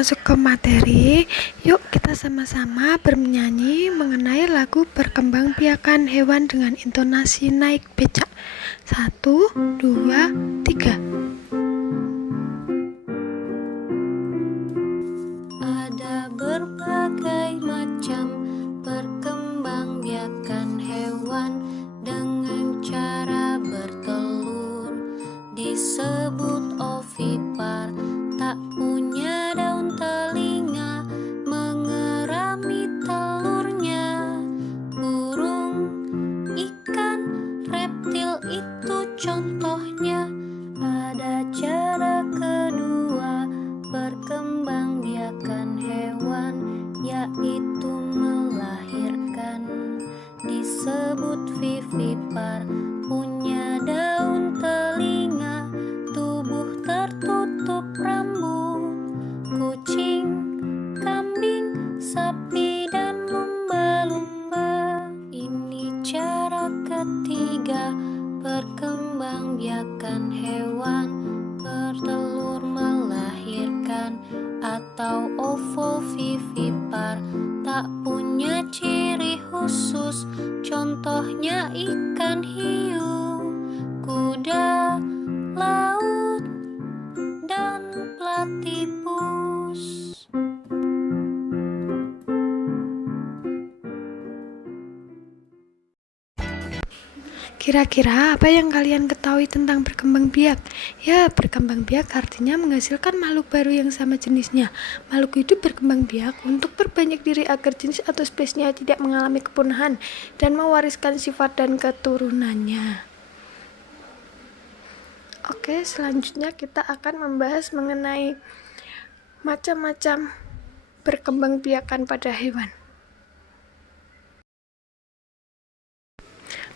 masuk ke materi, yuk kita sama-sama bernyanyi mengenai lagu Perkembangbiakan Hewan dengan intonasi naik becak. 1, 2, 3. Ada berbagai macam perkembangbiakan hewan dengan cara bertelur, disebut ovipar. Tak punya daun telinga, mengerami telurnya. Burung, ikan, reptil itu contohnya. Ada cara kedua perkembangbiakan hewan, yaitu melahirkan, disebut vivipar. Punya daun telinga, tubuh tertutup rambut. Kucing, kambing, sapi, dan lumba-lumba. Ini cara ketiga perkembangbiakan hewan, bertelur melahirkan atau ovovivipar. Tak punya ciri khusus, contohnya ikan hiu, kuda laut, dan platypus. Kira-kira apa yang kalian ketahui tentang berkembang biak? Ya, berkembang biak artinya menghasilkan makhluk baru yang sama jenisnya. Makhluk hidup berkembang biak untuk berbanyak diri agar jenis atau spesiesnya tidak mengalami kepunahan dan mewariskan sifat dan keturunannya. Oke, selanjutnya kita akan membahas mengenai macam-macam perkembangbiakan pada hewan.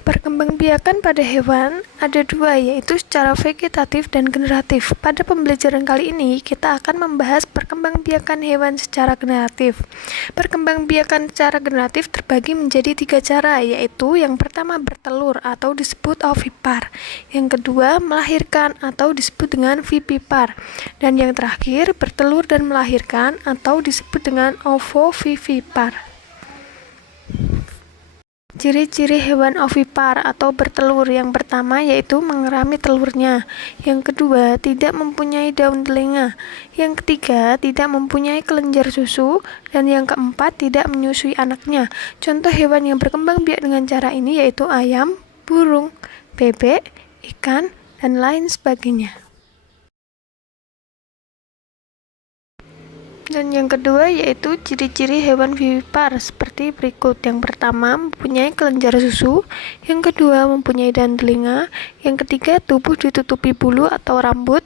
Perkembangbiakan pada hewan ada dua, yaitu secara vegetatif dan generatif. Pada pembelajaran kali ini, kita akan membahas perkembangbiakan hewan secara generatif. Perkembangbiakan secara generatif terbagi menjadi 3 cara, yaitu yang pertama bertelur atau disebut ovipar, yang kedua melahirkan atau disebut dengan vivipar, dan yang terakhir bertelur dan melahirkan atau disebut dengan ovovivipar. Ciri-ciri hewan ovipar atau bertelur yang pertama yaitu mengerami telurnya, yang kedua tidak mempunyai daun telinga, yang ketiga tidak mempunyai kelenjar susu, dan yang keempat tidak menyusui anaknya. Contoh hewan yang berkembang biak dengan cara ini yaitu ayam, burung, bebek, ikan, dan lain sebagainya. Dan yang kedua yaitu ciri-ciri hewan vivipar seperti berikut. Yang pertama mempunyai kelenjar susu, yang kedua mempunyai daun telinga, yang ketiga tubuh ditutupi bulu atau rambut,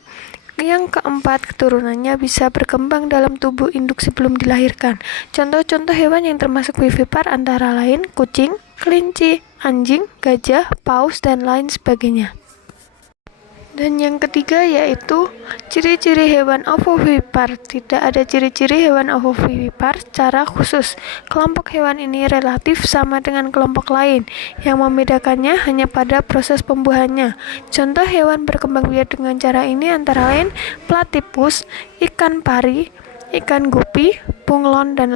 yang keempat keturunannya bisa berkembang dalam tubuh induk sebelum dilahirkan. Contoh-contoh hewan yang termasuk vivipar antara lain kucing, kelinci, anjing, gajah, paus, dan lain sebagainya. Dan yang ketiga yaitu ciri-ciri hewan ovovivipar. Tidak ada ciri-ciri hewan ovovivipar secara khusus. Kelompok hewan ini relatif sama dengan kelompok lain. Yang membedakannya hanya pada proses pembuahannya. Contoh hewan berkembang biak dengan cara ini antara lain platypus, ikan pari, ikan gupi, bunglon, dan